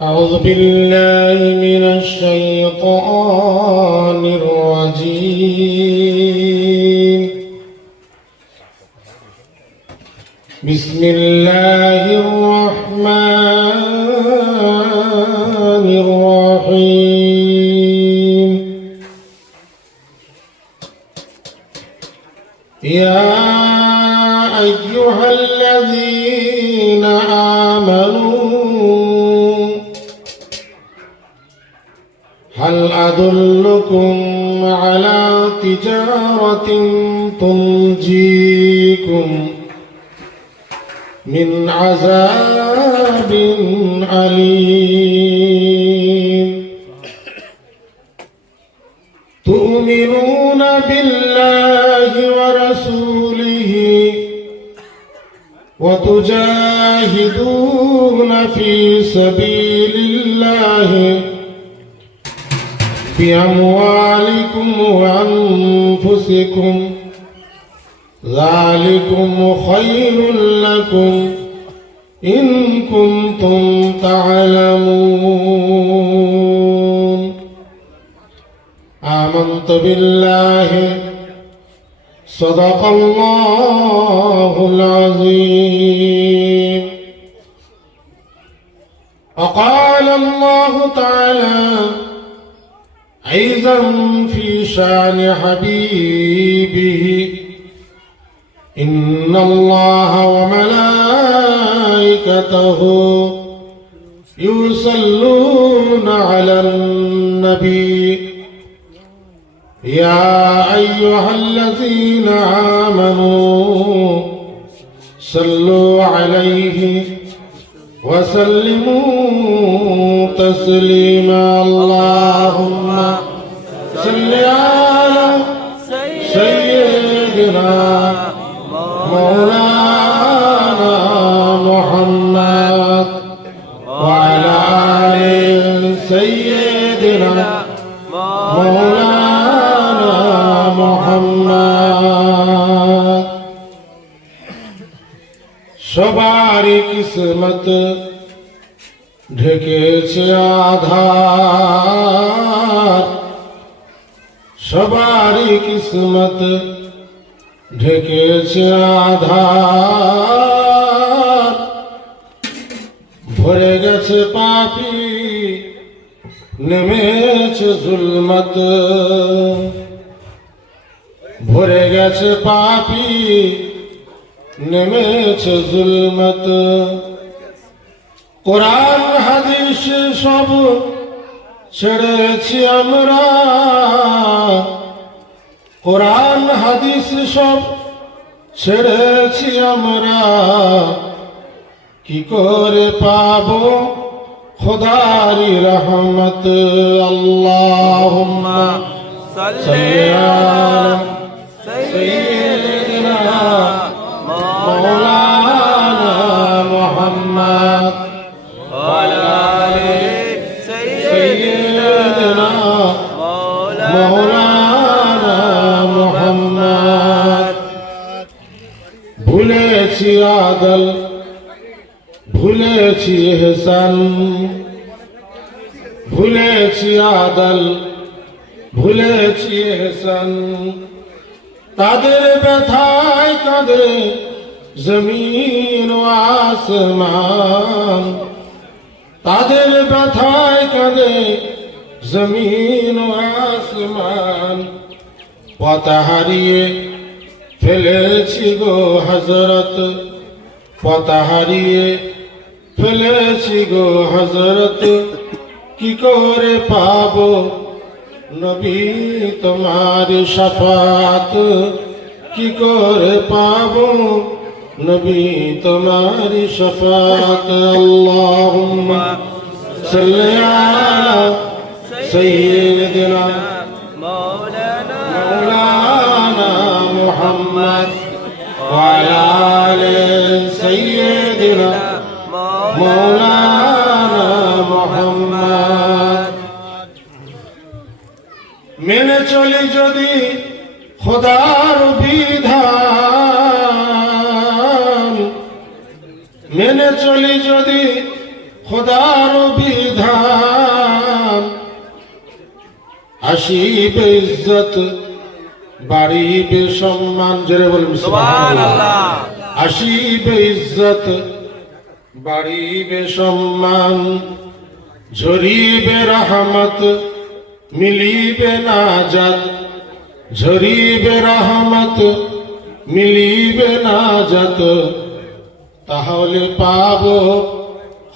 أعوذ بالله من الشيطان الرجيم بسم الله الرحمن الرحيم يا أيها الذين آمنوا هل أدلكم على تجارة تنجيكم من عذاب أليم تؤمنون بالله ورسوله وتجاهدون في سبيل الله بأموالكم وأنفسكم ذلكم خير لكم إن كنتم تعلمون آمنت بالله صدق الله العظيم وقال الله تعالى أيضا في شأن حبيبه إن الله وملائكته يصلون على النبي يا أيها الذين آمنوا صلوا عليه وسلموا تسليما اللهم صل على سيدنا مولانا محمد وعلى آل سيدنا مولانا محمد সবারই কিসমত ঢেকেছে আধার সবারই কিসমত ঢেকেছে আধার ভরে গেছে পাপী নেমেছে জুলমত ভরে গেছে পাপী নেমেছে জুলমত কোরআন হাদিস সব ছেড়েছি আমরা কোরআন হাদিস সব ছেড়েছি আমরা কি করে পাবো খোদারি রহমত আল্লাহুম্মা সাল্লি আলা সাইয়্যিদিনা মাওলানা মুহাম্মদ ওয়া আলা আলি সাইয়্যিদিনা মাওলানা মুহাম্মদ ভুলেছি আদল ভুলেছি ইহসান ভুলেছি আদল ভুলেছি ইহসান তাদের ব্যথায় কাঁদে জমিন ও আসমান তাদের ব্যথায় কাঁদে জমিন ও আসমান পথ হারিয়ে ফেলেছি গো হযরত পথ হারিয়ে ফেলেছি গো হযরত কি করে পাবো নবী তোমার শাফাত কি করে পাবো নবী তোমার শাফাত আল্লাহুম্মা সাল্লি আলা সাইয়্যিদিনা মাওলানা মুহাম্মদ ওয়া আলা আলি সাইয়্যিদিনা মাওলানা মুহাম্মদ মেনে চলি যদি খোদার বিধান মেনে চলি যদি খোদার বিধান আসিবে ইজ্জত বাড়িবে সম্মান জোরে বলুন সুবহানাল্লাহ আসিবে ইজ্জত বাড়িবে সম্মান ঝরিবে রহমত মিলিবে নাজাত ঝরিবে রহমত মিলিবে নাজাত তাহলে পাবো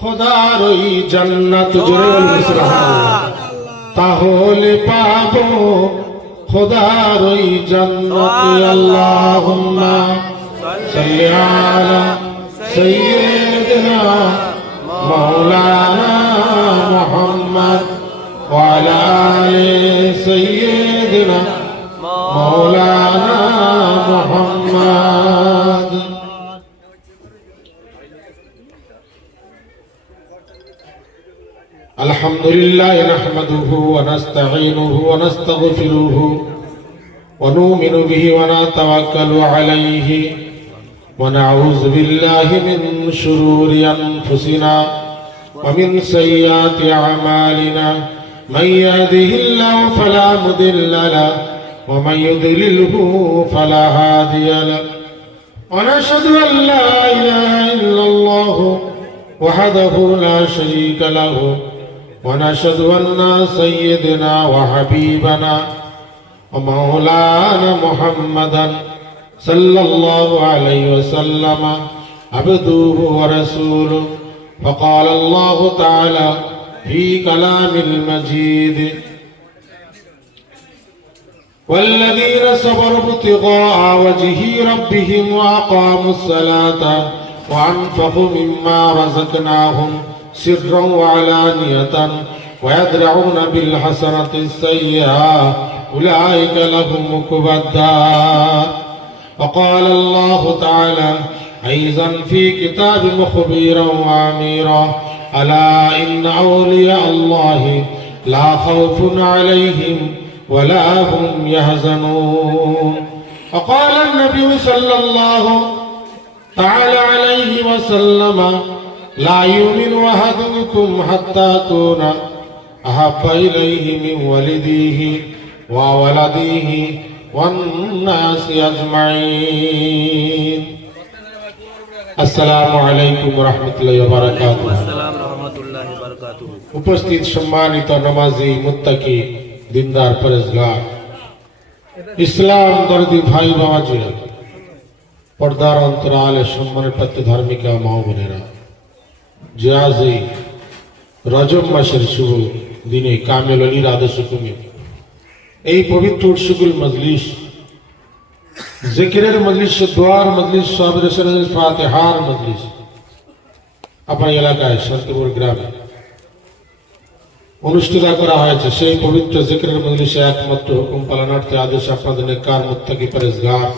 খোদার ওই জান্নাত জোরে বলুন সুবহানাল্লাহ তাহলে পাবো খোদার ওই জান্নাত আল্লাহুম্মা সাল্লি আলা সাইয়্যিদিনা মাওলানা মুহাম্মদ ওয়া আলা আলি সাইয়্যিদিনা মাওলানা মুহাম্মদ الحمد لله نحمده ونستعينه ونستغفره ونؤمن به ونتوكل عليه ونعوذ بالله من شرور أنفسنا ومن سيئات أعمالنا من يهده الله فلا مضل له ومن يضلله فلا هادي له ونشهد أن لا إله إلا الله وحده لا شريك له ونشهد أن سيدنا وحبيبنا ومولانا محمدا صلى الله عليه وسلم عبده ورسوله فقال الله تعالى في كلام المجيد والذين صبروا ابتغاء وجه ربهم وأقاموا الصلاة وأنفقوا مما رزقناهم سرا وعلانية ويدرعون بالحسنة السيئة أولئك لهم عقبى الدار وقال الله تعالى أيضا في كتاب مخبرا وأميرا ألا إن أولياء الله لا خوف عليهم ولا هم يحزنون وقال النبي صلى الله تعالى عليه وسلم لا يؤمن أحدكم حتى أكون أحب إليه من والديه وولده والناس أجمعين السلام عليكم ورحمة الله وبركاته السلام ورحمة الله وبركاته উপস্থিত সম্মানিত নামাজি মুত্তাকি দিনদার পরেজগার ইসলাম দরদি ভাই বাবাজি পর্দার অন্তরালে সম্মানের পাত্র ধার্মিকা মা বোনেরা যে আজ এই রজব মাসের শুভ দিনে কামেল অলির আদেশ হুকুমে এই পবিত্র উৎসুকুল মজলিস জিকিরের মজলিস দোয়ার মজলিস সাবির রসুল ফাতিহার মজলিস আপনার এলাকায় শান্তিপুর গ্রামে অনুষ্ঠিত করা হয়েছে সেই পবিত্র জিকিরের মজলিসে একমাত্র হুকুম পালনার্থে আদেশ আপনাদের নেককার মুত্তাকি পরেজগার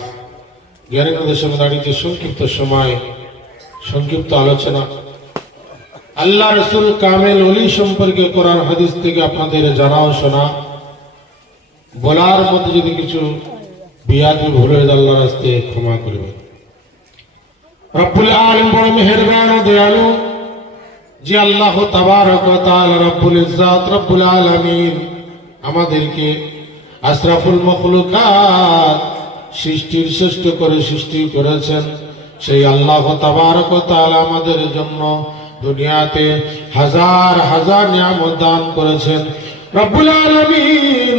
জ্ঞানী দেশে দাঁড়িয়ে সংক্ষিপ্ত সময় সংক্ষিপ্ত আলোচনা আল্লাহ রসুল কামেল ওলি সম্পর্কে কোরআন হাদিস থেকে আপনাদের জানাও শোনা বলার মধ্যে যদি কিছু বিয়াদি ভুল হয়ে যায় আল্লাহর রাস্তে ক্ষমা করবেন রব্বুল আলামিন বড় মেহেরবান ও দয়ালু যে আল্লাহ তাবারক ওয়া তাআলা রব্বুল ইজ্জাত রব্বুল আলামিন আমাদেরকে আশরাফুল মাখলুকাত সৃষ্টির শ্রেষ্ঠ করে সৃষ্টি করেছেন সেই আল্লাহ তাবারক ওয়া তাআলা আমাদের জন্য দুনিয়াতে হাজার হাজার নিয়ামত দান করেছেন রব্বুল আলামিন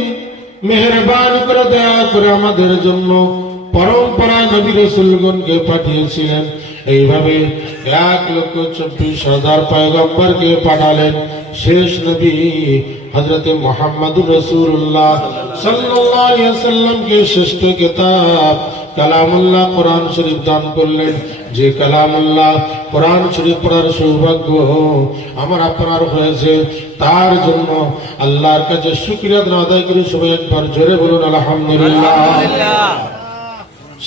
মেহেরবান করে দয়া করে আমাদের জন্য পরম্পরায় নবী রাসূলগণকে পাঠিয়েছিলেন এইভাবে 1,24,000 পয়গম্বরকে পাঠালেন শেষ নবী হযরত মুহাম্মদুর রাসূলুল্লাহ সাল্লাল্লাহু আলাইহি ওয়াসাল্লামকে শ্রেষ্ঠ কিতাব কালামুল্লাহ কোরআন শরীফ দান করলেন যে কালামুল্লাহ কোরআন শরীফ পড়ার সৌভাগ্য আমার আপনার হয়েছে তার জন্য আল্লাহর কাছে শুকরিয়া আদায় করি সবাই একবার জোরে বলুন আলহামদুলিল্লাহ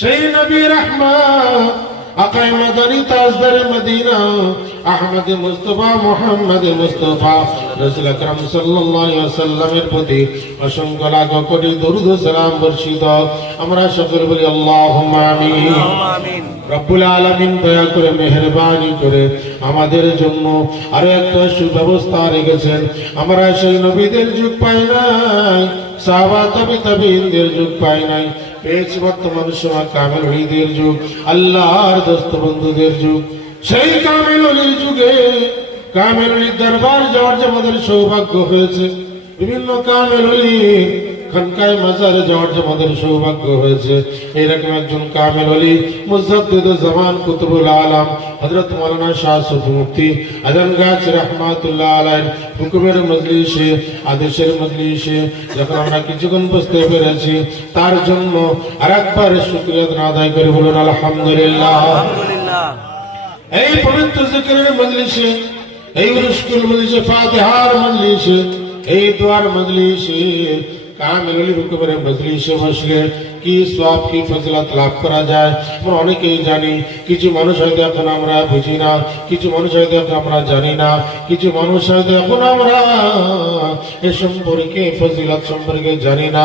সেই নবী রাহমাত আকায়ে মাদানী তাজদারে মদিনা আহমদ মুস্তাফা মুহাম্মদ মুস্তাফা রাসূল আকরাম সাল্লাল্লাহু আলাইহি ওয়াসাল্লামের প্রতি অসংখ্য লাখ কোটি দরুদ ও সালাম বর্ষিত আমরা সকলে বলি আল্লাহুম্মা আমিন। আমিন। রব্বুল আলামিন দয়া করে মেহেরবানি করে আমাদের জন্য আরো একটা সুব্যবস্থা রেখেছেন। আমরা সেই নবীদের যুগ পাই নাই, সাহাবা তাবিঈনদের যুগ পাই নাই, পেয়েছি বর্তমান সময় কামেল ওলিদের যুগ, আল্লাহর দোস্ত বন্ধুদের যুগ। সেই কামেল ওলির যুগে কামেল ওলির দরবার যাওয়ার যে আমাদের সৌভাগ্য হয়েছে, বিভিন্ন কামেল ওলি খানকায় মাজারে যাওয়ার যে আমাদের সৌভাগ্য হয়েছে, এরকম একজন কামেল ওলি মুজাদ্দিদুজ জামান কুতুবুল আলম হযরত মাওলানা শাহ সুফি মুফতি আজম গাছ রাহমাতুল্লাহ আলাইহির হুকুমের মজলিসে, আদেশের মজলিসে যখন আমরা কিছুক্ষণ বসতে পেরেছি, তার জন্য আরেকবার শুকরিয়া আদায় করে বলুন আলহামদুলিল্লাহ। আলহামদুলিল্লাহ। এই পবিত্র জিকিরের মজলিসে, এই রুশকুল মজলিসে, ফাতিহার মজলিসে, এই দোয়ার মজলিসে, কামেল ওলির হুকুমের মজলিসে বসলে কি সওয়াব কি ফজিলত লাভ করা যায় আমরা অনেকেই জানি। কিছু মানুষ হয়তো এখন আমরা বুঝি না, কিছু মানুষ হয়তো এখন আমরা জানি না, কিছু মানুষ হয়তো এখন আমরা এ সম্পর্কে ফজিলত সম্পর্কে জানি না।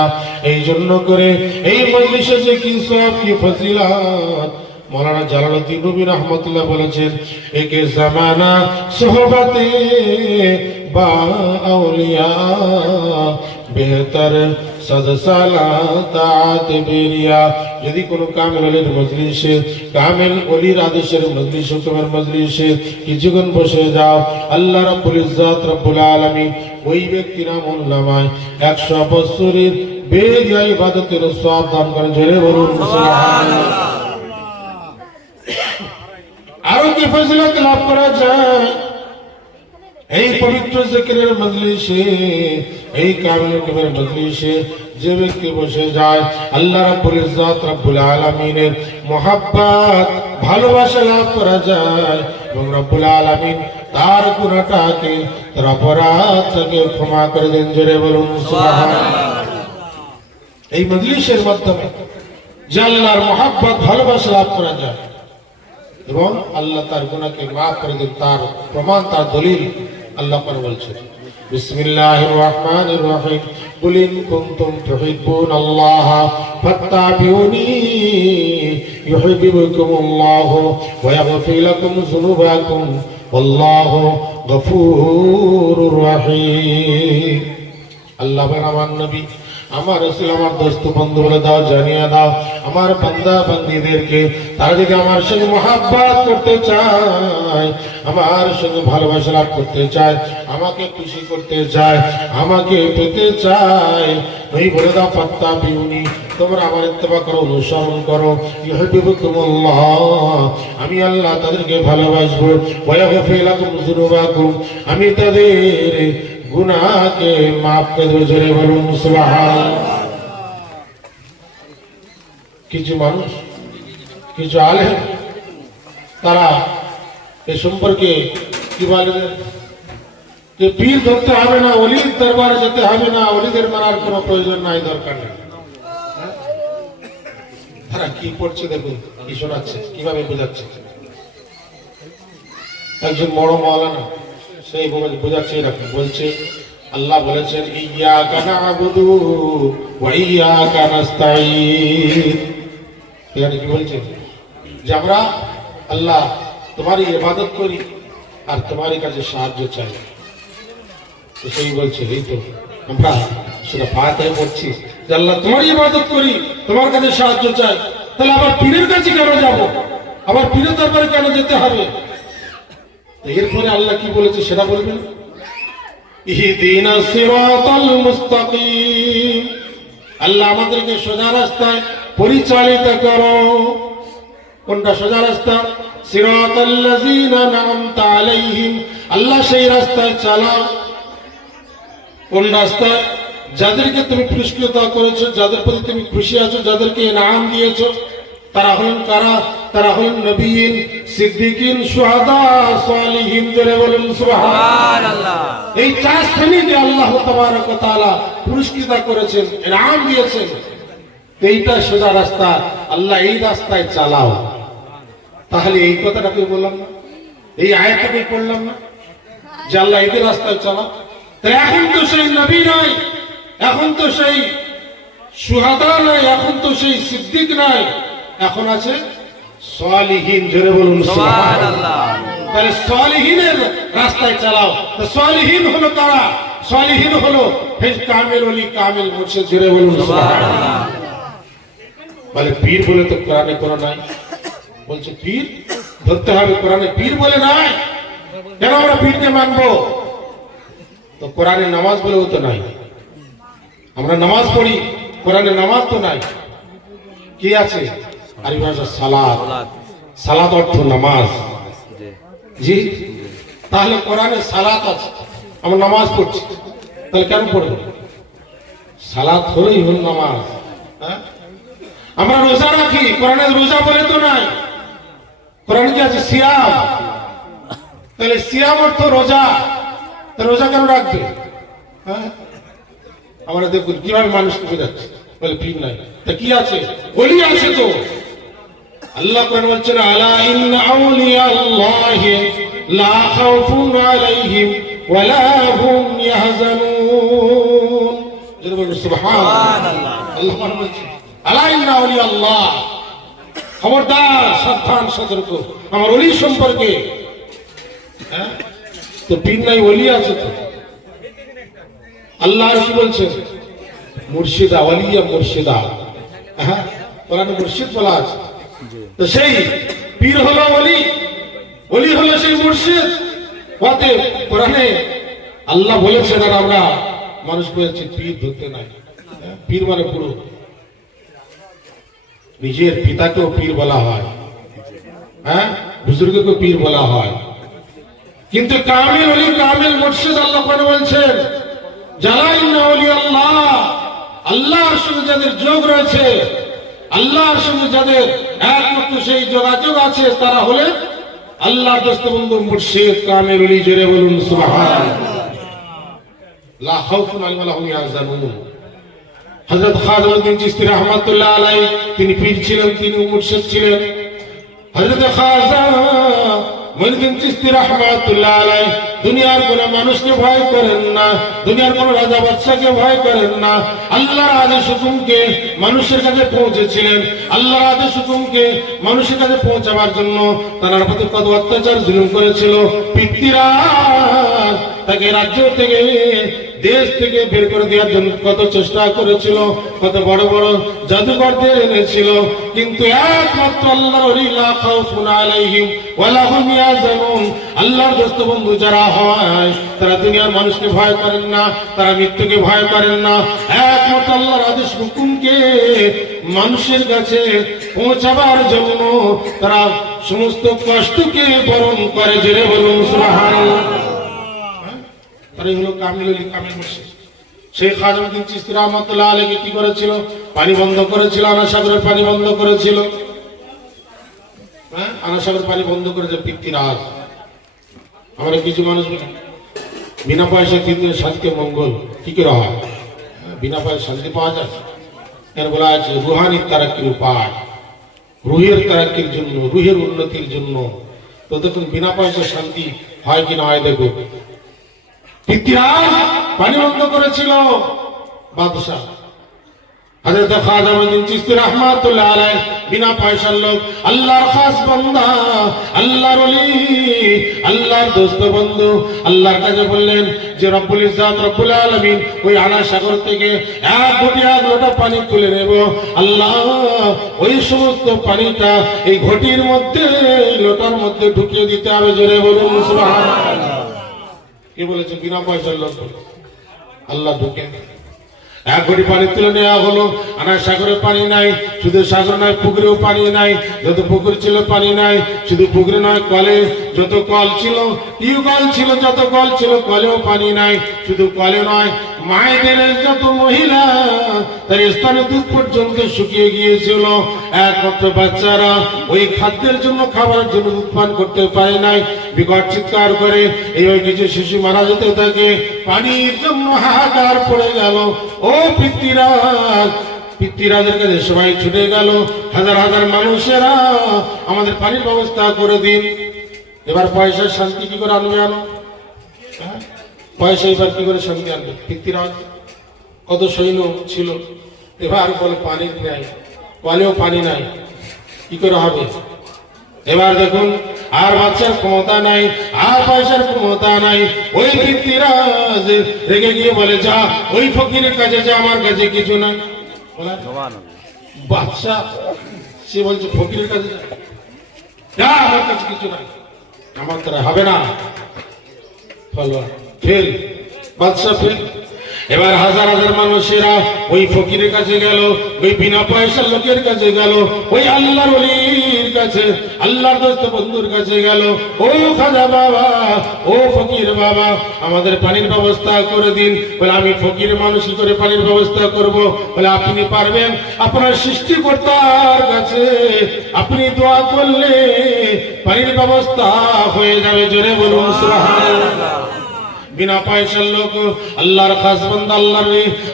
এই জন্য করে এই মজলিসে যে কি সওয়াব কি ফজিলত মৌলানা জালালউদ্দিন রুমি রহমতুল্লাহ বলেছেন, একে জামানা সোহবতে বা আউলিয়া বেহতর সদ সালাত বেরিয়া। যদি কোনো কামেল ওলির মজলিসে, কামেল ওলির আদেশের মজলিস, হুকুমের মজলিসে কিছুক্ষণ বসে যাও, আল্লাহ রাব্বুল ইজ্জত রব্বুল আলামিন ওই ব্যক্তির আমলনামায় 100 বছরের বেরিয়া ইবাদতের সওয়াব দান করেন। জোরে বলুন সুবহানাল্লাহ। আরো কি ফজিলত লাভ করা যায় এই পবিত্র জিকিরের মজলিসে, এই কামেল ওলির মজলিসে যে ব্যক্তি বসে যায়, আল্লাহ রাব্বুল ইজ্জত রব্বুল আলামিনের মহব্বত ভালোবাসা লাভ করা যায় এবং রব্বুল আলামিন তার গুনাহটাকে, তার অপরাধটাকে ক্ষমা করে দেন। জোরে বলুন সুবহানাল্লাহ। এই মজলিসের মাধ্যমে যে আল্লাহর মহব্বত ভালোবাসা লাভ করা যায় এবং আল্লাহ তার গুনাহকে মাফ করে দেন, তার প্রমাণ, তার দলিল আল্লাহ পাক বলছেন, বিসমিল্লাহির রহমানির রহিম, কুল ইন কুনতুম তুহিব্বুনাল্লাহ ফাত্তাবিউনি ইউহিব্বুকুমুল্লাহ ওয়া ইয়াগফির লাকুম যুনুবাকুম ওয়াল্লাহু গফুরুর রহিম। আল্লাহ বলেন, আমার নবী, আমার রাসূল, আমার দোস্ত বন্ধু বলে দাও, জানিয়ে দাও আমার বান্দা বান্দীদেরকে, তারা যদি আমার সঙ্গে মহব্বত করতে চায়, আমার সঙ্গে ভালোবাসা লাভ করতে চায়, আমাকে খুশি করতে চায়, আমাকে পেতে চায়, ওই বলে দাও ফাত্তাবিউনি, তোমরা আমার ইত্তেবা করো, অনুসরণ করো, ইউহিব্বুকুমুল্লাহ, আমি আল্লাহ তাদেরকে ভালোবাসবো, ওয়া ইয়াগফির লাকুম যুনুবাকুম, আমি তাদের গুনাহকে মাফ করে দেব। জোরে বলুন সুবহানাল্লাহ। কিছু মানুষ, কিছু আলেম, তারা এ সম্পর্কে কি বলে যে পীর ধরতে হবে না, ওলির দরবারে যেতে হবে না, ওলিদের মানার কোনো প্রয়োজন নাই, দরকার নেই। তারা কি করছে দেখুন, কি শোনাচ্ছে, কিভাবে বোঝাচ্ছে। একজন বড় মাওলানা সেই বোঝাচ্ছে এরকম, বলছে আল্লাহ বলেছেন ইয়্যাকা না'বুদু ওয়া ইয়্যাকা নাস্তাঈন। এখানে কি বলছে যে আমরা আল্লাহ তোমারই ইবাদত করি আর তোমারই কাছে সাহায্য চাই। তো সেই বলছে এই তো আমরা সেটা ফাতিহা পড়ছি যে আল্লাহ তোমারই ইবাদত করি, তোমার কাছে সাহায্য চাই, তাহলে আবার পীরের কাছে কেন যাব, আবার পীরের দরবারে কেন যেতে হবে? এরপরে আল্লাহ কি বলেছে সেটা বলবেন, ইহদিনাস সিরাতাল মুস্তাকিম, আল্লাহ আমাদেরকে সোজা রাস্তায় পরিচালিত করো। কোনটা সোজা রাস্তা? সিরাতাল্লাযীনা আন'আমতা আলাইহিম, আল্লাহ সেই রাস্তায় চালাও। কোন রাস্তায়? যাদেরকে তুমি পুরস্কৃত করেছো, যাদের প্রতি তুমি খুশি আছো, যাদেরকে ইনাম দিয়েছো, তারা হলেন কারা? তারা হলেন নবীন, সিদ্দিকিন, শুহাদা, সালিহিন। জোরে বলুন সুবহানাল্লাহ। এই চার শ্রেণীকে আল্লাহ তাবারক ওয়া তাআলা পুরস্কৃত করেছেন, ইনাম দিয়েছেন। এইটা সোজা রাস্তা, আল্লাহ এই রাস্তায় চালাও। তাহলে এই কথাটাকে বললাম না, এই আয়াতটাকে পড়লাম না যে আল্লাহ এদের রাস্তায় চালা। তাই এখন তো সেই নবী নাই, এখন তো সেই সুহাদা নাই, এখন তো সেই সিদ্দিক নাই, এখন আছে সালিহিন। জোরে বলুন সুবহানাল্লাহ। তাহলে সালিহিনের রাস্তায় চালাও। তো সালিহিন হলো তারা, সালিহিন হলো কামিল ওলি, কামিল মুর্শিদ। জোরে বলুন সুবহানাল্লাহ। বলে পীর বলে তো কোরআনে কোনো নাই, বলছে পীর ধরতে হবে, কোরআনে পীর বলে নাই, কেন আমরা পীরকে মানবো? তো কোরআনে নামাজ বলেও তো নাই, আমরা নামাজ পড়ি, কোরআনে নামাজ তো নাই। কি আছে? আরবি ভাষা সালাত, সালাত অর্থ নামাজ। জি, তাহলে কোরআনে সালাত আছে, আমরা নামাজ পড়ছি, তাহলে কেন পড়বো? সালাত হলোই হল নামাজ। হ্যাঁ, আমরা রোজা রাখি, কোরআনে রোজা বলে তো নাই, কোরআনে কি আছে? সিয়াম। তাহলে সিয়াম অর্থ রোজা, রোজা কেন রাখবে? হ্যাঁ, আমরা দেখুন কিভাবে মানুষকে বোঝাচ্ছে, বলে পীর নাই, তা কি আছে? ওলি আছে তো। আল্লাহ কোরআন বলছেন আলা ইন্না আউলিয়া আল্লাহি লা খাউফুন আলাইহিম ওয়া লা হুম ইয়াহজানুন। জোরে বলুন সুবহানাল্লাহ। আল্লাহ বলছেন আলা ইন্না আউলিয়া আল্লাহ, খবরদার, সাবধান, সতর্ক আমার ওলি সম্পর্কে। হ্যাঁ, তো পীর নাই, ওলি আছে তো। আল্লাহ কি বলছেন? মুর্শিদা, ওলিয়া মুর্শিদা। হ্যাঁ, কোরআনে মুর্শিদ বলা আছে। তো সেই পীর হলো ওলি, ওলি হলো সেই মুর্শিদ। অতএব কোরআনে আল্লাহ বলেছেন, আর আমরা মানুষ বলেছি পীর ধরতে নাই। পীর মানে পুরো নিজের পিতাকেও পীর বলা হয়, হ্যাঁ, বুজুর্গকে পীর বলা হয়। কিন্তু কামিল ওলি, কামিল মুর্শিদ আল্লাহ কোরআনে বলছেন জালাইনা ওলি আল্লাহ, আল্লাহর সঙ্গে যাদের যোগ রয়েছে, আল্লাহর সঙ্গে যাদের একমাত্র সেই যোগাযোগ আছে, তারা হলে আল্লাহর দোস্ত বন্ধু মুর্শিদ, কামিল ওলি। জোরে বলুন সুবহানাল্লাহ। লা খাউফুন আলাইহিম ওয়া লা হুম ইয়াহজানুন। হযরত খাজা উদ্দিন চিশতি রাহমাতুল্লাহ আলাইহি, তিনি পীর ছিলেন, তিনি মুর্শিদ ছিলেন। হযরত খাজা মুইনুদ্দিন চিশতি রাহমাতুল্লাহ আলাইহি দুনিয়ার কোন মানুষকে ভয় করেন না, দুনিয়ার কোন রাজা বাদশাকে ভয় করেন না। আল্লাহর আদেশ হুকুমকে মানুষের কাছে পৌঁছেছিলেন, আল্লাহর আদেশ হুকুমকে মানুষের কাছে পৌঁছাবার জন্য তার প্রতি কত অত্যাচার জুলুম করেছিল। পিতৃরা তাকে রাজ্য থেকে, দেশ থেকে বের করে দেওয়ার জন্য কত চেষ্টা করেছিল, কত বড় বড় জাদুকরদের এনেছিল, কিন্তু একমাত্র আল্লাহর ওলি লা খাউফুন আলাইহিম ওয়া লা হুম ইয়াহজানুন। আল্লাহর দোস্ত বন্ধু যারা হয়, তারা দুনিয়ার মানুষকে ভয় করেন না, তারা মৃত্যুকে ভয় করেন না। একমাত্র আল্লাহর আদেশ হুকুমকে মানুষের কাছে পৌঁছাবার জন্য তারা সমস্ত কষ্টকে বরণ করে। জোরে বলুন সুবহানাল্লাহ। তারই হলো কামিল ওলি, কামিল মুর্শিদ। শেখ খাজা উদ্দিন চিশতি রাহমাতুল্লাহ আলাইহি কি করেছিল? পানি বন্ধ করেছিল, আনা সাগরের পানি বন্ধ করেছিল। হ্যাঁ, আনা সাগরের পানি বন্ধ করেছে পিতৃরাজ। আমরা কিছু মানুষ বিনা পয়সা কিন্তু শান্তি মঙ্গল কি করে হয়? বিনা পয়সা শান্তি পাওয়া যায়? এর বলা আছে রুহানি তারাক্কির উপায়, রুহের তারাক্কির জন্য, রুহের উন্নতির জন্য। তো দেখুন বিনা পয়সা শান্তি হয় কি না হয়। দেখো পিতৃরাজ পানি বন্ধ করেছিল বাদশাহ। হযরত খাজা উদ্দিন চিশতি রাহমাতুল্লাহ আলাইহি বিনা পয়সার লোক, আল্লাহর খাস বান্দা, আল্লাহর ওলি, আল্লাহর দোস্ত বন্ধু আল্লাহর কাছে বললেন যে রব্বুল ইজ্জত রব্বুল আলামিন ওই আনা সাগর থেকে এক ঘটি এক লোটা পানি তুলে নেব। আল্লাহ ওই সমস্ত পানিটা এই ঘটির মধ্যে, লোটার মধ্যে ঢুকিয়ে দিতে হবে। জোরে বলুন সুবহানাল্লাহ। কি বলেছে? বিনা পয়সার লোক। আল্লাহ ঢুকে এক ঘটি পানি তুলে নেওয়া হলো। আনা সাগরে পানি নাই, শুধু সাগর নয় পুকুরেও পানি নাই। যত পুকুর ছিল পানি নাই, শুধু পুকুরে নয় কলে, যত কল ছিল, টিউবওয়েল ছিল, যত কল ছিল কলেও পানি নাই। শুধু কলে নয়, মায়েদের যত মহিলা তার স্তনে দুধ পর্যন্ত শুকিয়ে গিয়েছিল। একমাত্র বাচ্চারা ওই খাদ্যের জন্য, খাবারের জন্য দুধ পান করতে পারে নাই। বিকট চিৎকার করে এই কিছু শিশু মারা যেতে থাকে। পানির জন্য হাহাকার পড়ে গেল। ও পিতৃরাজ, পিতৃরাজের কাছে সবাই ছুটে গেল, হাজার হাজার মানুষেরা আমাদের পানির ব্যবস্থা করে দিন। এবার পয়সার শান্তি কি করে আনবে? হ্যাঁ? পয়সা এবার কি করে শান্তি আনবে? পিতৃরাজ কত সৈন্য ছিল, এবার বলে পানির নাই, কলেও পানি নাই, কি করে হবে? এবার দেখুন, আর বাচ্চার ক্ষমতা নাই, আর পয়সার ক্ষমতা নাই। ওই পিতৃরাজ রেগে গিয়ে বলে, যা ওই ফকিরের কাছে যা, আমার কাছে কিছু নাই। বাচ্চা সে বলছে ফকিরের কাছে যা, আমার কাছে কিছু নাই, আমার দ্বারা হবে না। ফেল, বাদশা ফেল। এবার হাজার হাজার মানুষেরা ওই ফকিরের কাছে গেল, ওই বিনা পয়সার লোকের কাছে গেল, ওই আল্লাহর ওলির কাছে, আল্লাহর দোস্ত বন্ধুর কাছে গেল। ও খাজা বাবা, ও ফকির বাবা, আমাদের পানির ব্যবস্থা করে দিন। বলে, আমি ফকির মানুষ, কি করে পানির ব্যবস্থা করব? বলে, আপনি পারবেন, আপনার সৃষ্টিকর্তার কাছে আপনি দোয়া করলে পানির ব্যবস্থা হয়ে যাবে। জোরে বলুন সুবহানাল্লাহ। বিনা পয়সার লোক, আল্লাহর খাস বান্দা,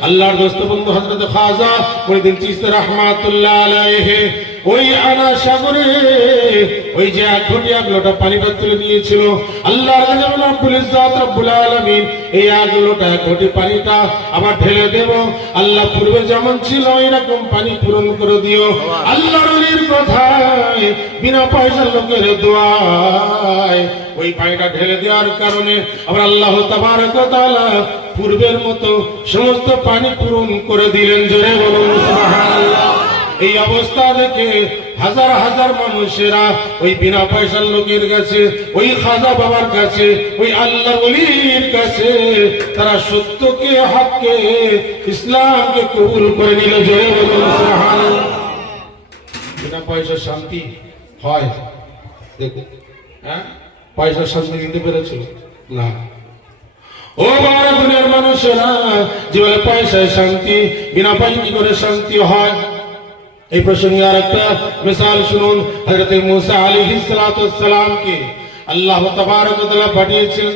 আল্লাহর দোস্ত বন্ধু হযরত খাজা মুঈনুদ্দিন চিশতি রাহমাতুল্লাহ আলাইহি ওই আনা সাগরে ওই যে এক ঘটি এক লোটা পানিটা তুলে নিয়েছিল, আল্লাহর কাছে বলে, রব্বুল ইজ্জত রব্বুল আলামিন, এই এক লোটা এক ঘটি পানিটা আবার ঢেলে দেব। আল্লাহ পূর্বে যেমন ছিল এরকম পানি পূরণ করে দিও। আল্লাহর ওলির কথায়, বিনা পয়সার লোকের দোয়ায় ওই পানিটা ঢেলে দেওয়ার কারণে আবার আল্লাহ তাবারক ওয়া তাআলা পূর্বের মতো সমস্ত পানি পূরণ করে দিলেন। জোরে বলুন সুবহানাল্লাহ। এই অবস্থা দেখে হাজার হাজার মানুষেরা ওই বিনা পয়সার লোকের কাছে, ওই খাজা বাবার কাছে, ওই আল্লাহর ওলির কাছে তারা সত্যকে, হককে, ইসলামকে কবুল করে নিল। জোরে বলুন সুবহানাল্লাহ। বিনা পয়সার শান্তি হয়? দেখুন, হ্যাঁ, পয়সার শান্তি দিতে পেরেছিল না। ও বাবা, দুনিয়ার মানুষেরা যে বলে পয়সায় শান্তি, বিনা পয়সা কি করে শান্তি হয়? এই প্রসঙ্গে আর একটা মিসাল শুনুন। হযরত মুসা আলাইহিস সালাতু ওয়াস সালামকে আল্লাহ তাবারক ওয়া তাআলা পাঠিয়েছিলেন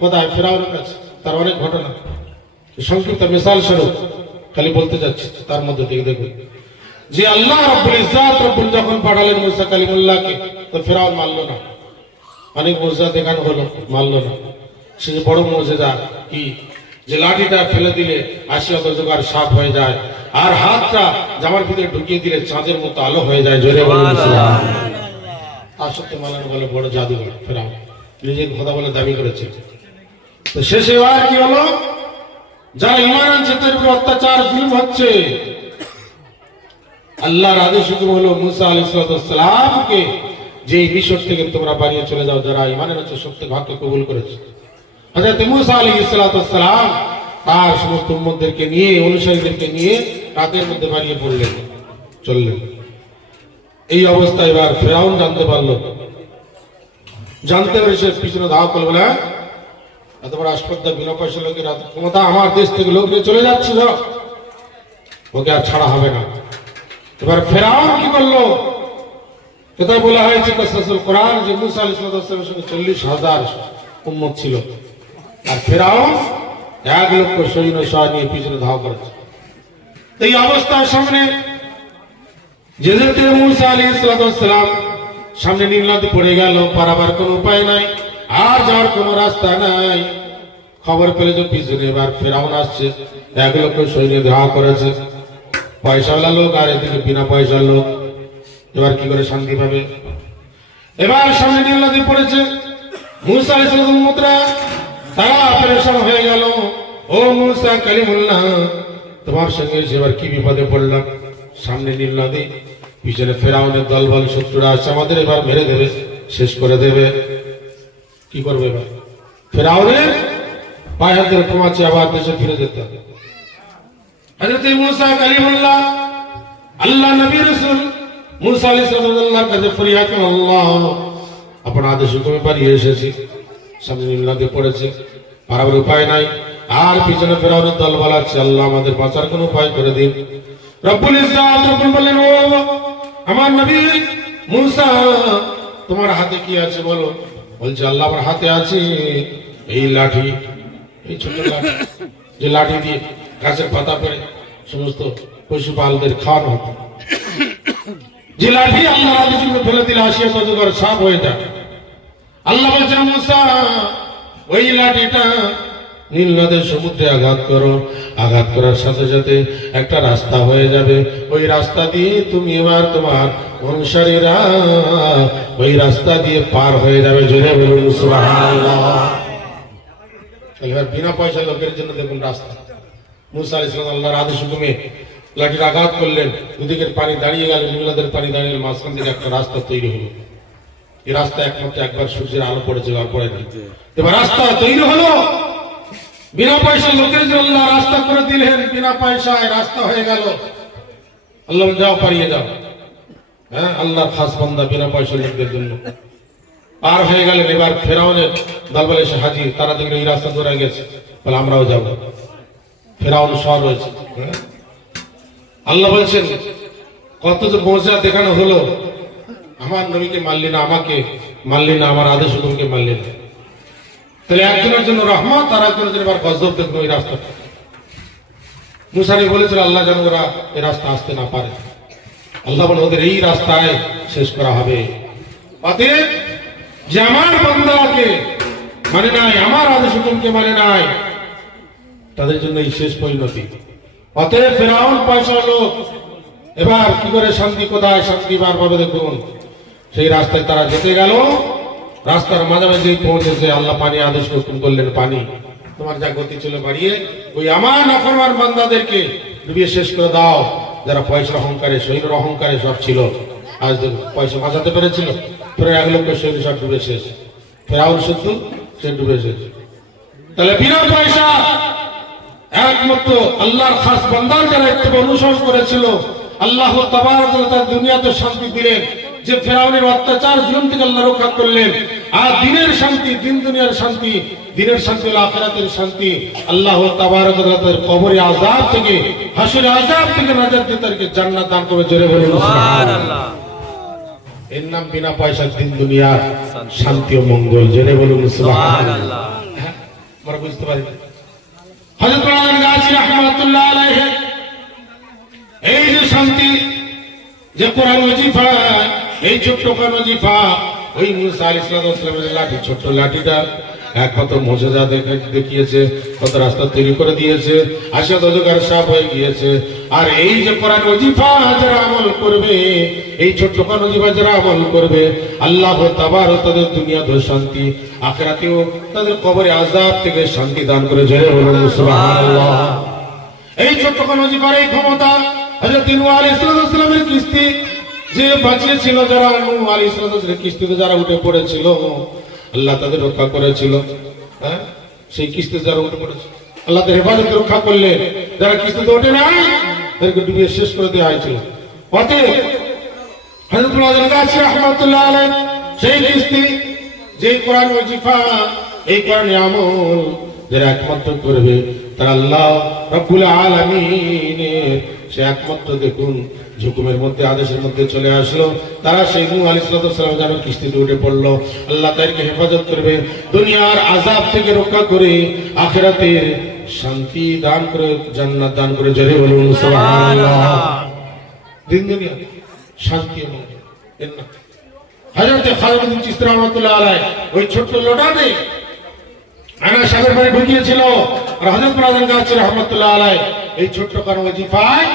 কোথায়? ফিরাউনের কাছে। তার অনেক ঘটনা, সংক্ষিপ্ত মিসাল স্বরূপ খালি বলতে যাচ্ছি, তার মধ্যে থেকে দেখুন যে আল্লাহ রাব্বুল ইজ্জত রব্বুল যখন পাঠালেন মুসা কালিমুল্লাহকে, তো ফিরাউন মানল না। অনেক মুজিজা দেখানো হলো, মানল না। সে যে বড় মুজিজা কি, যে লাঠিটা ফেলে দিলে ৮০ অজগর সাপ হয়ে যায়, আর হাতটা জামার ভিতরে ঢুকিয়ে দিলে চাঁদের মতো আলো হয়ে যায়। জোরে বলুন সুবহানাল্লাহ। আসলে মালানো বলে বড় জাদুঘর ফেরাউন, নিজের কথা বলে দাবি করেছে। তো শেষে আর কি হলো? যারা ঈমান আনছে তাদের উপর অত্যাচার জুলুম হচ্ছে। আল্লাহর আদেশ হুকুম হলো মুসা আলাইহিস সালামকে যে মিশর থেকে তোমরা বানিয়ে চলে যাও, যারা ঈমান এনেছে, সত্য হককে কবুল করেছে। হযরত মুসা আলাইহিস সালাম তার সমস্ত উম্মতদেরকে নিয়ে, অনুসারীদেরকে নিয়ে রাতের মধ্যে বানিয়ে পড়লেন, চললেন। এই অবস্থা এবার ফিরাউন জানতে পারলো, জানতে পেরে সে পিছনে ধাওয়া করলো, বলে, এত বড় আসপদ্দা বিনা পয়সা লোকের ক্ষমতা, আমার দেশ থেকে লোক নিয়ে চলে যাচ্ছিল, ওকে আর ছাড়া হবে না। এবার ফিরাউন কি করলো? কোথায় বলা হয়েছে কাসাসুল কোরআন যে মুসা আলাইহিস সালামের সঙ্গে 40,000 উম্মত ছিল, আর ফিরাউন 1 লক্ষ সৈন্য সহ নিয়ে পিছনে ধাওয়া করেছে। এই অবস্থার সামনে যেতে মুসা আলাইহিস সালাম সামনে নীল নদী পড়ে গেল, পারাবার কোনো উপায় নাই, আর যাওয়ার কোনো রাস্তা নাই। খবর পেলে যে পিছনে এবার ফিরাউন আসছে, 1 লক্ষ সৈন্য ধাওয়া করেছে, পয়সাওয়ালা লোক আর এদিকে বিনা পয়সার লোক। এবার কি করে শান্তি পাবে? এবার সামনে নীল নদী পড়েছে, মুসা আলাইহিস সালাম মুদ্রা তারা পেরেশান হয়ে গেল। ও মুসা কালিমুল্লাহ, তোমার সঙ্গে এবার কি বিপদে পড়লাম? সামনে নীল নদী, পিছনে ফেরাউনের দলবল শত্রুরা আসছে, আমাদের এবার মেরে দেবে, শেষ করে দেবে। কি করবে এবার? ফেরাউনের পায়ে হাত ধরে কমাচ্ছে, আবার দেশে ফিরে যেতে হবে। হযরত মুসা কালিমুল্লাহ, আল্লাহ নবী রাসূল মুসা আলাইহিস সালামের কাছে ফরিয়াদ করেন, আল্লাহ আপনার আদেশ হুকুমে পালিয়ে এসেছি, সামনে নীল নদী পড়েছে, পারাবার উপায় নাই, আর পিছনে ফেরাউনের দল বলাচ্ছে, আল্লাহ আমাদের বাঁচার কোন উপায় করে দিন। রব্বুল ইজ্জত রব্বুল বললেন, ও আমার নবী মুসা, তোমার হাতে কি আছে বলো? বলছে, আল্লাহ আমার হাতে আছে এই লাঠি, এই ছোট লাঠি, যে লাঠি দিয়ে গাছের পাতা পরে সমস্ত পশুপালদের খাওয়ানো হতো। যে লাঠি আল্লাহ আদেশে ফেলে দিলে আসিয়া অজগর সাপ হয়ে যায়। আল্লাহ বলছেন মুসা ওই লাঠিটা নীল নদের সমুদ্রে আঘাত করো, আঘাত করার সাথে সাথে একটা রাস্তা হয়ে যাবে, ওই রাস্তা দিয়ে তুমি এবার তোমার অনুসারীরা ওই রাস্তা দিয়ে পার হয়ে যাবে। জোরে বলুন সুবহানাল্লাহ। এবার বিনা পয়সা লোকের জন্য দেখুন রাস্তা। মুসা আলাইহিস সালাম আল্লাহর আদেশ হুকুমে লাঠির আঘাত করলেন, দুদিকের পানি দাঁড়িয়ে গেল, নীল নদের পানি দাঁড়িয়ে মাঝখান থেকে একটা রাস্তা তৈরি হলো। এই রাস্তা একমাত্র একবার সূর্যের আলো পড়েছে, আর পড়ে না। এবার রাস্তা তৈরি হলো, বিনা পয়সা লোকের জন্য আল্লাহ রাস্তা করে দিলেন, বিনা পয়সায় রাস্তা হয়ে গেল। আল্লাহ যাও পারিয়ে যাও। হ্যাঁ, আল্লাহর খাস বান্দা বিনা পয়সা লোকদের জন্য পার হয়ে গেলেন। এবার ফেরাউনের দলবল এসে হাজির, তারা দেখলেন এই রাস্তা ধরে গেছে, বলে আমরাও যাবো। ফেরাউন শহর রয়েছে। আল্লাহ বলছেন কত যে মজা দেখানো হলো, আমার নবীকে মানলি না, আমাকে মানলি না, আমার আদেশ হুকুমকে মানলি না। তাহলে একজনের জন্য রহমত আর একজনের জন্য এবার গজব দেখবো এই রাস্তা। মুসা নবী বলেছিল আল্লাহ যেন ওরা এই রাস্তা আসতে না পারে। আল্লাহ বলে ওদের এই রাস্তায় শেষ করা হবে। অতএব যে আমার বান্দাকে মানে নাই, আমার আদেশ হুকুমকে মানে নাই, তাদের জন্য এই শেষ পরিণতি। অতএব ফেরাউন পয়সা লোক এবার কি করে শান্তি, কোথায় শান্তি বার পাবে দেখুন। সেই রাস্তায় তারা যেতে গেল, রাস্তার মাঝামাঝি পৌঁছেছে, আল্লাহ পানি আদেশ হুকুম করলেন, পানি তোমার যা গতি ছিল বাড়িয়ে ওই আমার নাফরমান বান্দাদেরকে ডুবিয়ে শেষ করে দাও, যারা পয়সার অহংকারে শরীরের অহংকারে সব ছিল। আজ দেখুন পয়সা বাঁচাতে পেরেছিল, ফের 1 লক্ষ শরীর সব ডুবে শেষ। ফেরাউন শুধু সে ডুবে শেষ। তাহলে বিনা পয়সা একমাত্র আল্লাহর খাস বান্দার যারা একটু অনুসরণ করেছিল, আল্লাহ তাবারক ওয়া তাআলা দুনিয়াতে শান্তি দিলেন। যে ফেরাউনের অত্যাচার জুলুম থেকে আল্লাহ রক্ষা করলেন। আর দিনের শান্তি, দিন দুনিয়ার শান্তি, দিনের শান্তি হলো আখিরাতের শান্তি। আল্লাহ তাবারক ওয়া তাআলা তাদের কবরে আযাব থেকে, হাসরে আযাব থেকে নাজাত দিয়ে তাদেরকে জান্নাত দান করবে। জোরে বলুন সুবহানাল্লাহ। এর নাম বিনা পয়সার দিন দুনিয়ার শান্তি ও মঙ্গল। জোরে বলুন সুবহানাল্লাহ। আমরা বুঝতে পারি হযরত কোরআন গাছি রাহমাতুল্লাহ আলাইহি এই যে শান্তি, যে কোরআন ওজিফা, এই ছোট্ট কোরআন ওজিফা, ওই মুসা আলাইহিস সালামের লাঠি, ছোট্ট লাঠিটা একমাত্র মুজিজা দেখিয়েছে, কত রাস্তা তৈরি করে দিয়েছে, আশা অজগর সাপ হয়ে গিয়েছে। আর এই যে কোরআন ওজিফা যারা আমল করবে, এই ছোট্ট কোরআন ওজিফা যারা আমল করবে, আল্লাহ তাবারক তাদের দুনিয়াতেও শান্তি, আখিরাতেও তাদের কবরে আযাব থেকে শান্তি দান করে। জয় বলুন সুবহানাল্লাহ। এই ছোট্ট কোরআন ওজিফার এই ক্ষমতা হযরত নূহ আলাইহিস সালামের কিস্তি যে বাঁচিয়েছিল, যারা নূহ আলাইহিস সালামের কিস্তিতে যারা উঠে পড়েছিল, আল্লাহ তাদের রক্ষা করেছিল। হ্যাঁ, সেই কিস্তিতে যারা উঠে পড়েছিল আল্লাহ তাদের হেফাজত রক্ষা করলেন। যারা কিস্তিতে ওঠে নাই তাদেরকে ডুবিয়ে শেষ করে দেওয়া হয়েছিল। অতএব হযরত গাছি রাহমাতুল্লাহ আলাইহি সেই কিস্তি, যেই কোরআন ওজিফা, এই কোরআন আমল যারা একমাত্র করবে, তারা আল্লাহ রাব্বুল আলামিনের সে একমাত্র দেখুন হুকুমের মধ্যে, আদেশের মধ্যে চলে আসলো। তারা সেই নূহ আলাইহিস সালাম যেন কিস্তিতে উঠে পড়লো, আল্লাহ তাদেরকে হেফাজত করবে, দুনিয়ার আযাব থেকে রক্ষা করে আখিরাতের শান্তি দান করে, জান্নাত দান করে। জোরে বলুন সুবহানাল্লাহ। দিন দুনিয়া শান্তি এবং হযরত খালিদ চিশতি রাহমাতুল্লাহ আলাইহি ওই ছোট্ট লোটাতে আনা সাগর পানি ঢুকিয়েছিল। আর হযরত গাছি রাহমাতুল্লাহ আলাইহি এই ছোট্ট কোরআন ওজিফায়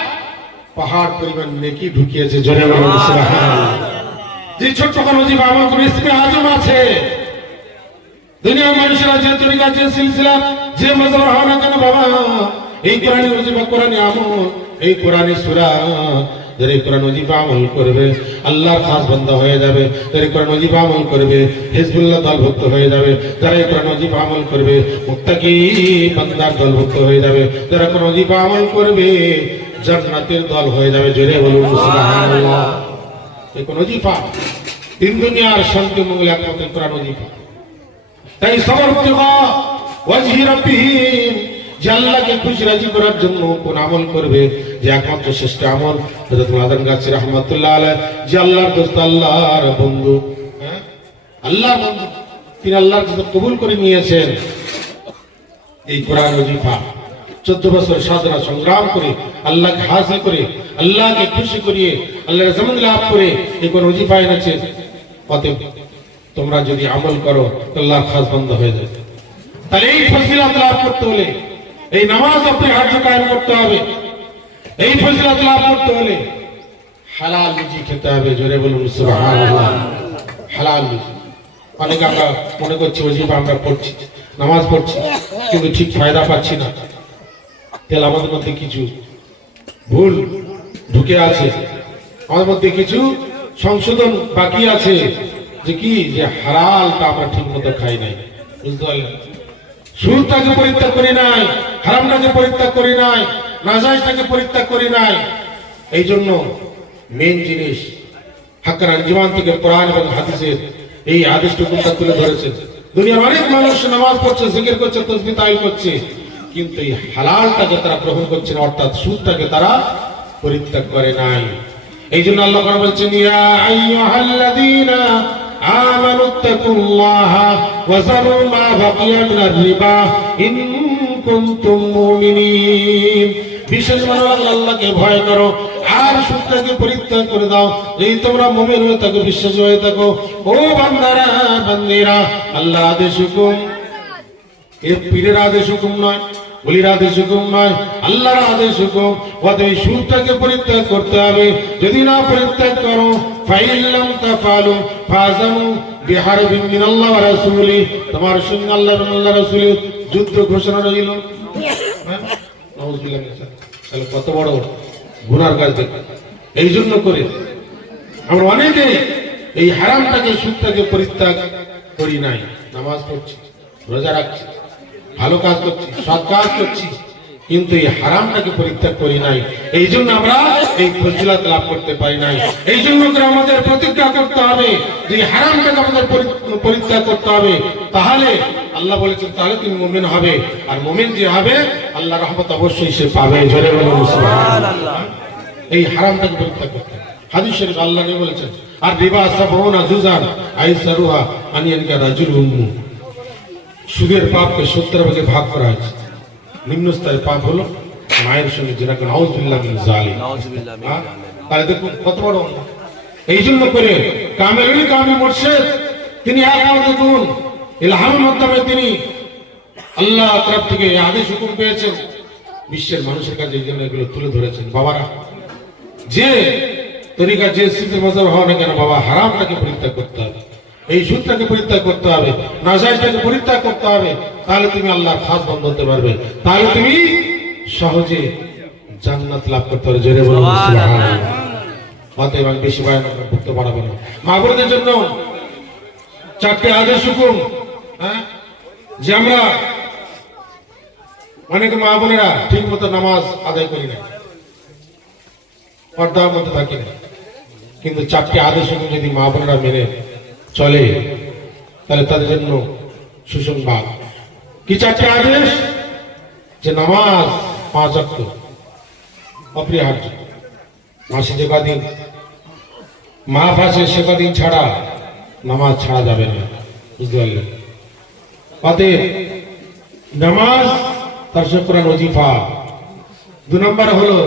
পাহাড় পরিমাণ নেকি ঢুকিয়েছে। জোরে বলুন সুবহানাল্লাহ। যে ছোট্ট কোরআন ওজিফা আমল করে ইসমে আজম আছে। দুনিয়ার মানুষেরা যে তরিকা, যে সিলসিলা, যে মাযহাব হয় না কেন বাবা, এই কোরআন ওজিফা, কোরআন আমল, এই কোরআন সূরা, যারা এই কোরআন ওজিফা আমল করবে আল্লাহর খাস বান্দা হয়ে যাবে। যারা এই কোরআন ওজিফা আমল করবে হিজবুল্লাহ দলভুক্ত হয়ে যাবে। যারা এই কোরআন ওজিফা আমল করবে মুত্তাকি বান্দার দলভুক্ত হয়ে যাবে। যারা কোরআন ওজিফা আমল করবে জান্নাতের দল হয়ে যাবে। জোরে বলুন সুবহানাল্লাহ। এই কোরআন ওজিফা তিন দুনিয়ার শান্তি মঙ্গল একমাত্র কোরআন ওজিফা। তাই সবর ইবতিগা ওয়াজহি রাব্বিহিম, যে আল্লাহকে খুশি রাজি করার জন্য কোন আমল করবে, যে একমাত্র শ্রেষ্ঠ আমল হযরত গাছি রাহমাতুল্লাহ আলাইহি, যে আল্লাহর দোস্ত, আল্লাহর বন্ধু, হ্যাঁ আল্লাহর বন্ধু, তিনি আল্লাহর কাছে কবুল করে নিয়েছেন। এই কোরআন ওজিফা 14 বছর সাধনা সংগ্রাম করে আল্লাহকে হাসিল করে, আল্লাহকে খুশি করিয়ে, আল্লাহর রহমত লাভ করে এই কোন ওজিফা এনেছে। অতএব তোমরা যদি আমল করো আল্লাহর খাস বান্দা হয়ে যাবে। তাহলে এই ফজিলত লাভ করতে হলে এই নামাজ আপনি হাজ কায়েম করতে হবে। এই ফজিলত লাভ করতে হলে হালাল রুজি খেতে হবে। জোরে বলুন সুবহানাল্লাহ। হালাল রুজি। অনেকে আমরা মনে করছি ওজিফা আমরা পড়ছি, নামাজ পড়ছি, কিন্তু ঠিক ফায়দা পাচ্ছি না। তাহলে আমাদের মধ্যে কিছু ভুল ঢুকে আছে, আমাদের মধ্যে কিছু সংশোধন বাকি আছে। যে কি, যে হালালটা আমরা ঠিক মতো খাই নাই, বুঝতে পারলেন? সুদটাকে পরিত্যাগ করি নাই, হারামটাকে পরিত্যাগ করি নাই, নাজায়েজটাকে পরিত্যাগ করি নাই। এই জন্য মেন জিনিস হাক্কান জীবন থেকে কোরআন এবং হাদিসের এই আদেশটুকুটা তুলে ধরেছেন। দুনিয়ার অনেক মানুষ নামাজ পড়ছে, জিকির করছে, তাসবিহ তাহলিল করছে, কিন্তু এই হালালটাকে তারা গ্রহণ করছে না, অর্থাৎ সুদটাকে তারা পরিত্যাগ করে নাই। এই জন্য আল্লাহ পাক বলছেন, ইয়া আইয়ুহাল্লাযীনা আমানুত্তাকুল্লাহা ওয়া যারু মা বাকিয়া মিনার রিবা ইন কুনতুম মুমিনিন। বিশেষ করে আল্লাহকে ভয় করো আর সুদটাকে পরিত্যাগ করে দাও, এই তোমরা মুমিন হয়ে থাকো, বিশ্বাসী হয়ে থাকো। ও বান্দারা বান্দিরা, আল্লাহর আদেশ হুকুম, এ পীরের আদেশ হুকুম নয়, বলির আদেশ হুকুম নয়, আল্লাহর আদেশ হুকুম। অতএব সুদটাকে পরিত্যাগ করতে হবে। যদি না পরিত্যাগ করো, ফাইল্লাম তাফালু ফাযানু বিহারবিন মিনাল্লাহি ওয়া রাসূলি, তোমার সঙ্গে আল্লাহ এবং আল্লাহর রাসূলের যুদ্ধ ঘোষণা রইল। নাউযুবিল্লাহ। তাহলে কত বড় গুনার কাজ দেখো। এই জন্য করে আমরা অনেকে এই হারামটাকে, সুদটাকে পরিত্যাগ করি নাই। নামাজ পড়ছি, রোজা রাখছি, ভালো কাজ করছি, সৎ কাজ করছি, কিন্তু এই হারামটাকে পরিত্যাগ করি নাই। এই জন্য আমরা এই ফজিলত লাভ করতে পারি নাই। এই জন্য করে আমাদের প্রতিজ্ঞা করতে হবে যে এই হারামটাকে আমাদের পরিত্যাগ করতে হবে। তাহলে আল্লাহ বলেছেন, তাহলে তুমি মুমিন হবে, আর মুমিন যে হবে আল্লাহর রহমত অবশ্যই সে পাবে। জোরে বলুন সুবহানাল্লাহ। এই হারামটাকে পরিত্যাগ করতে হবে। হাদিস শরীফ আল্লাহ নবী বলেছেন, আর রিবা সাবউনা জুজান আইসারুহা আনিয়ানকা রাজুলুম। সুদের পাপকে 70 ভাগে ভাগ করা হয়েছে। নিম্ন স্তরের পাপ হলো মায়ের সঙ্গে জিনা করা, নাউযুবিল্লাহ মিন যালিক। নাউযুবিল্লাহ মিন যালিক। তাহলে দেখুন কত বড় অন্যায়। এই জন্য করে কামেল মুর্শিদ তিনি একবার দেখুন ইলহামের মাধ্যমে তিনি আল্লাহ তরফ থেকে আদেশ হুকুম পেয়েছেন, বিশ্বের মানুষের কাছে এই জন্য এগুলো তুলে ধরেছেন। বাবারা, যে তরিকা যে সিদ্ধান্ত মাযহাব হও না কেন, বাবা হারামটাকে পরিত্যাগ করতে হবে, এই সুদটাকে পরিত্যাগ করতে হবে, নাজায়েজটাকে পরিত্যাগ করতে হবে। তাহলে তুমি আল্লাহর খাস বান্দা হতে পারবে, তাহলে তুমি সহজে জান্নাত লাভ করতে পারবে। জোরে বলুন সুবহানাল্লাহ। অতএব আমি বেশি বয়ান করতে পারবো না। মা বোনদের জন্য 4টে আদেশ হুকুম, যে আমরা অনেক মা বোনেরা ঠিক মতো নামাজ আদায় করি না, পর্দার মধ্যে থাকি না, কিন্তু 4টে আদেশ হুকুম যদি মা বোনেরা মেনে চলে তাহলে তাদের জন্য সুসংবাদ। কি 4টে আদেশ? যে নামাজ 5 ওয়াক্ত অপরিহার্য, মাসে যে কদিন মাফ আছে সে কদিন ছাড়া নামাজ ছাড়া যাবে না, বুঝতে পারলেন? অতএব নামাজ, তার সঙ্গে কোরআন ওজিফা। 2 নম্বর হলো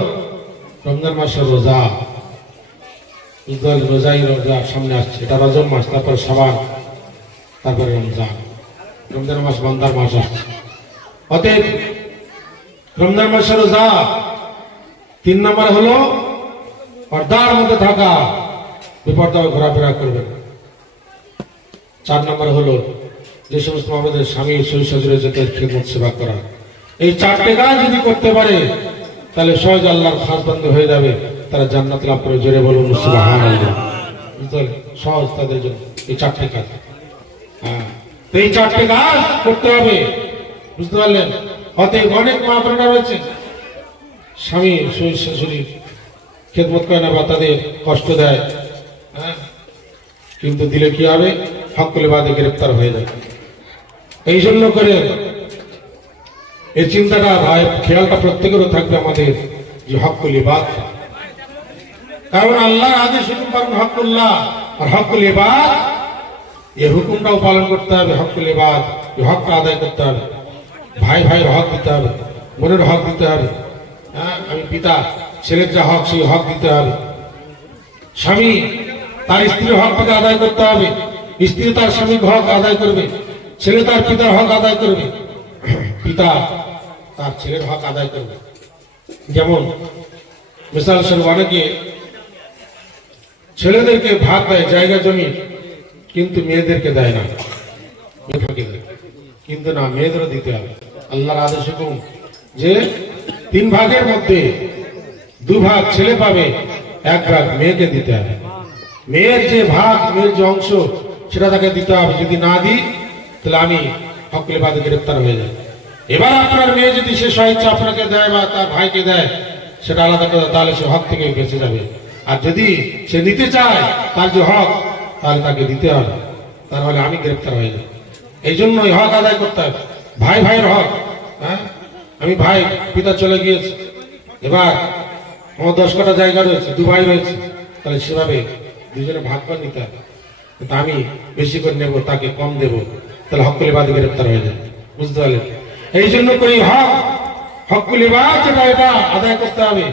রমজান মাসের রোজা। রোজা সামনে আসছে, এটা রজব মাস, তারপর শাবান, তারপরে রমজান। রমজান মাস বান্দার মাস আসছে। অতএব রমজান মাসের রোজা। 3 নম্বর হলো পর্দার মধ্যে থাকা, বেপর্দায় ঘোরাফেরা করবে না। 4 নম্বর হলো যে সমস্ত আমাদের স্বামী শরীর যাদের খেদমত সেবা করা। এই 4টে কাজ যদি করতে পারে তাহলে সহজ আল্লাহর খাস বান্দা হয়ে যাবে, তারা জান্নাত লাভ করে। জোরে বলুন সুবহানাল্লাহ। সহজ তাদের জন্য এই 4টে কাজ। তো এই 4টে কাজ করতে হবে, বুঝতে পারলেন? অতএব অনেক মা বোনেরা রয়েছে স্বামী শ্বশুর শাশুড়ি খেদমত করে না বা তাদের কষ্ট দেয়, কিন্তু দিলে কি হবে? হকলে বাদে গ্রেফতার হয়ে যায়। এই জন্য করে এই চিন্তাটা ভাই, খেয়ালটা প্রত্যেকেরও থাকবে আমাদের, যে হকল ইবাদ। কারণ আল্লাহর আদেশ হুকুম পালন হকুল্লাহ, আর হকল ইবাদ এই হুকুমটাও পালন করতে হবে। হকল ইবাদ, এই হকটা আদায় করতে হবে। ভাই ভাইয়ের হক দিতে হবে, বোনের হক দিতে হবে, হ্যাঁ, আমি পিতা, ছেলের যা হক সেই হক দিতে হবে। স্বামী তার স্ত্রীর হকটাকে আদায় করতে হবে, স্ত্রী তার স্বামীর হক আদায় করবে, ছেলে তার পিতার হক আদায় করবে, পিতা তার ছেলের হক আদায় করবে। যেমন মিসাল স্বরূপ অনেকে ছেলেদেরকে ভাগ দেয় জায়গা জমি, কিন্তু মেয়েদেরকে দেয় না, মেয়েদেরকে দেয়। কিন্তু না, মেয়েদেরও দিতে হবে। আল্লাহর আদেশ হুকুম যে 3 ভাগের মধ্যে 2 ভাগ ছেলে পাবে, 1 ভাগ মেয়েকে দিতে হবে। মেয়ের যে ভাগ, মেয়ের যে অংশ, সেটা তাকে দিতে হবে। যদি না দিই তাহলে আমি হকলে বাদে গ্রেপ্তার হয়ে যাই। এবার আপনার মেয়ে যদি সে স্বেচ্ছা আপনাকে দেয় বা তার ভাইকে দেয়, সেটা আলাদা কথা, তাহলে সে হক থেকে বেঁচে যাবে। আর যদি সে নিতে চায় তার যে হক, তাহলে তাকে দিতে হবে, তাহলে আমি গ্রেপ্তার হয়ে যাই। এই জন্যই হক আদায় করতে হবে। ভাই ভাইয়ের হক, হ্যাঁ, আমি ভাই, পিতা চলে গিয়েছে, এবার আমার 10 কাঠা জায়গা রয়েছে, 2 ভাই রয়েছে, তাহলে সেভাবে দুজনে ভাগ করে নিতে হবে। কিন্তু আমি বেশি করে নেব, তাকে কম দেব, তাহলে হকলে বাদে গ্রেপ্তার হয়ে যায়। বুঝতে পারলেন? এই জন্য করি হকগুলি বাদ, যেটা এটা আদায় করতে হবে।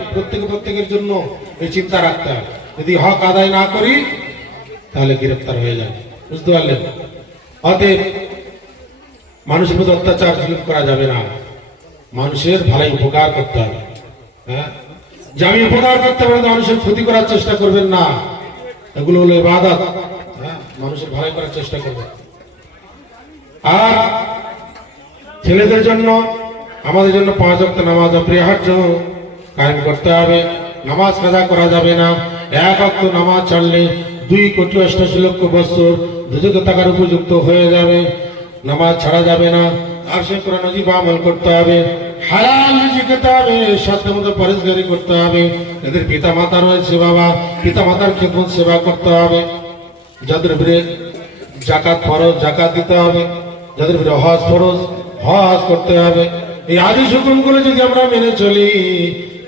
প্রত্যেকের জন্য এই চিন্তা রাখতে হবে। যদি হক আদায় না করি তাহলে গ্রেপ্তার হয়ে যায়। বুঝতে পারলেন? অতএব মানুষের প্রতি অত্যাচার জুলুম করা যাবে না, মানুষের ভালোই উপকার করতে হবে। হ্যাঁ, যে আমি উপকার করতে পারবো, মানুষের ক্ষতি করার চেষ্টা করবেন না, এগুলো হলো ইবাদত। হ্যাঁ, মানুষের ভালোই করার চেষ্টা করবেন। আর ছেলেদের জন্য, আমাদের জন্য 5 ওয়াক্ত নামাজ অপরিহার্য কায়েম করতে হবে। নামাজ কাজা করা যাবে না। 1 ওয়াক্ত নামাজ ছাড়লে 2,88,00,000 বছর দুজকে থাকার উপযুক্ত হয়ে যাবে। নামাজ ছাড়া যাবে না। আর সে কোরআন ওয়াজিব আমল করতে হবে, হালাল রিজিক খেতে হবে, সাধ্যমতো পরেজগারি করতে হবে। এদের পিতা মাতা রয়েছে, বাবা, পিতা মাতার খেদমত সেবা করতে হবে। যাদের উপরে যাকাত ফরজ, যাকাত দিতে হবে। যাদের উপরে হজ ফরজ, হজ করতে হবে। এই আদেশ হুকুমগুলো যদি আমরা মেনে চলি,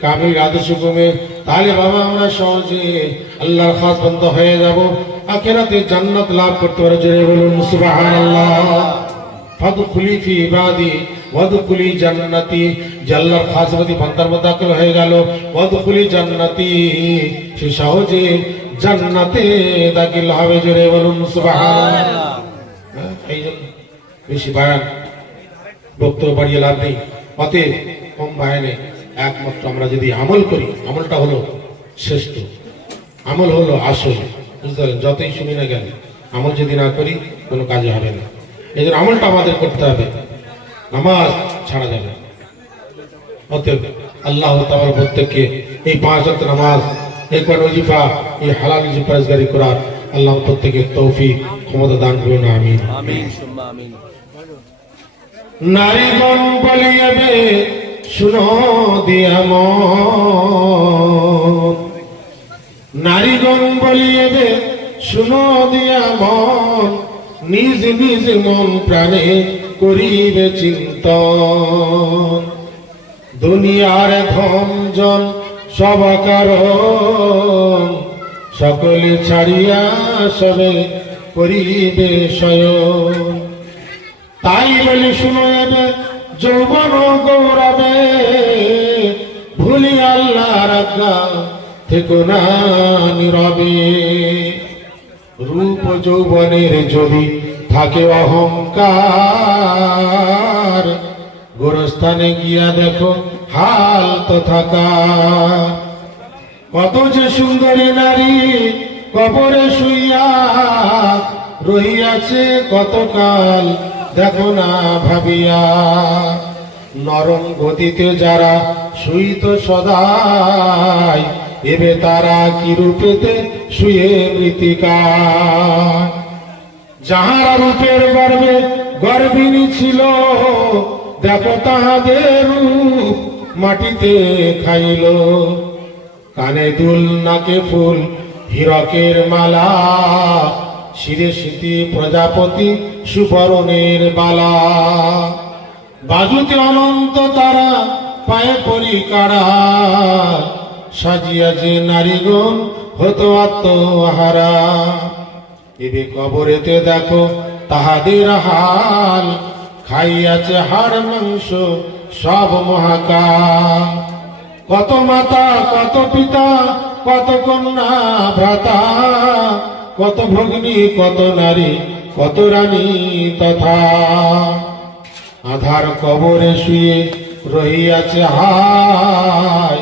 কামিল আদেশ হুকুমে, তাহলে বাবা আমরা সহজে আল্লাহর খাস বান্দা হয়ে যাব, আখিরাতে জান্নাত লাভ করতে পারে। জোরে বলুন সুবহানাল্লাহ। ফাদখুলি ফি ইবাদি ওয়াদখুলি জান্নাতি, যে আল্লাহর খাস বান্দার মধ্যে দাখিল হয়ে গেল, ওয়াদখুলি জান্নাতি, সে সহজে জান্নাতে দাখিল হবে। জোরে বলুন সুবহানাল্লাহ। এই জন্য বেশি বায়ান বক্তব্য বাড়িয়ে লাভ নেই। অতএব কম বায়ানে একমাত্র আমরা যদি আমল করি, আমলটা হলো শ্রেষ্ঠ, আমল হলো আসল। বুঝতে পারলেন? যতই শুনি না কেন, আমল যদি না করি কোনো কাজে হবে না। এই জন্য আমলটা আমাদের করতে হবে, নামাজ ছাড়া যাবে না। অতএব আল্লাহ তাআলা প্রত্যেককে এই 5 ওয়াক্ত নামাজ, এই কোরআন ওয়াজিফা, এই হালাল রিজিক পরেজগারি করার আল্লাহ প্রত্যেকের তৌফিক ক্ষমতা দান করুন। আমিন আমিন সুম্মা আমিন। নারীগণ বলিয়াবে শুনো দিয়া মন, নারীগণ বলিয়াবে শুনো দিয়া মন, নিজ নিজ মন প্রাণে করিবে চিন্তন। দুনিয়ার ধনজন সব কারণ, সকলে ছাড়িয়া সবে করিবে শয়ন। তাই বলি শুনো এবে যৌবন গৌরবে, ভুলি আল্লাহর আজ্ঞা থেকো না নীরবে। রূপ যৌবনের যদি থাকে অহংকার, গোরস্থানে গিয়া দেখো হাল তো থাকা। কত যে সুন্দরী নারী কবরে শুইয়া রহিয়াছে কতকাল, দেখো না ভাবিয়া। নরম গতিতে যারা শুইত সদাই, এবে তারা কি রূপেতে শুয়ে মৃত্তিকা। যাহারা রূপের গর্বে গর্বিণী ছিল, দেখো তাহাদের রূপ মাটিতে খাইল। কানে দুল, নাকে ফুল, হীরকের মালা, শিরে স্মৃতি প্রজাপতি সুবর্ণের বালা। বাজুতে অনন্ত তারা, পায়ে পরি কাড়া, সাজিয়া যে নারীগণ হতো আত্মহারা। এবে কবরেতে দেখো তাহাদের হাল, খাইয়াছে হাড় মাংস সব মহাকাল। কত মাতা কত পিতা কত কন্যা ভ্রাতা, কত ভগ্নী কত নারী কত রানী তথা। আধার কবরে শুয়ে রহিয়াছে হায়,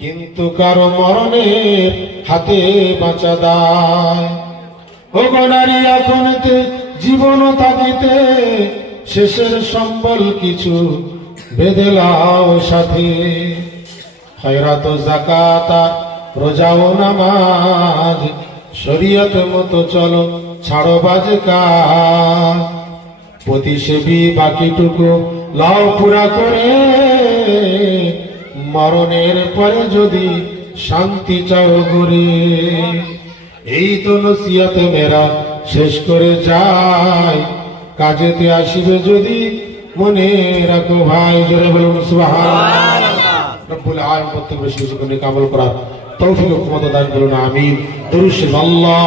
কিন্তু কারো মরণের হাতে বাঁচা দায়। ও গো নারী এখনতে জীবন থাকিতে, শেষের সম্বল কিছু বেঁধে লাও সাথে। খয়রাত যাকাত রোজা ও নামাজ, শরীয়ত মতো চলো ছাড়ো বাজে কাজ। প্রতিসেবী বাকিটুকু লাও পুরা করে, মরণের পরে যদি শান্তি চাও গরে। এই তো নসিহত মেরা শেষ করে যায়, কাজেতে আসিবে যদি মনে রাখো ভাই। জোরে বলুন সুবহানাল্লাহ। রব্বুল আলামিন প্রত্যেক বেশি বেশি করে কামল করার তৌফিক ও ক্ষমতা দান করুন, আমিন। দরুদ শরীফ। আল্লাহ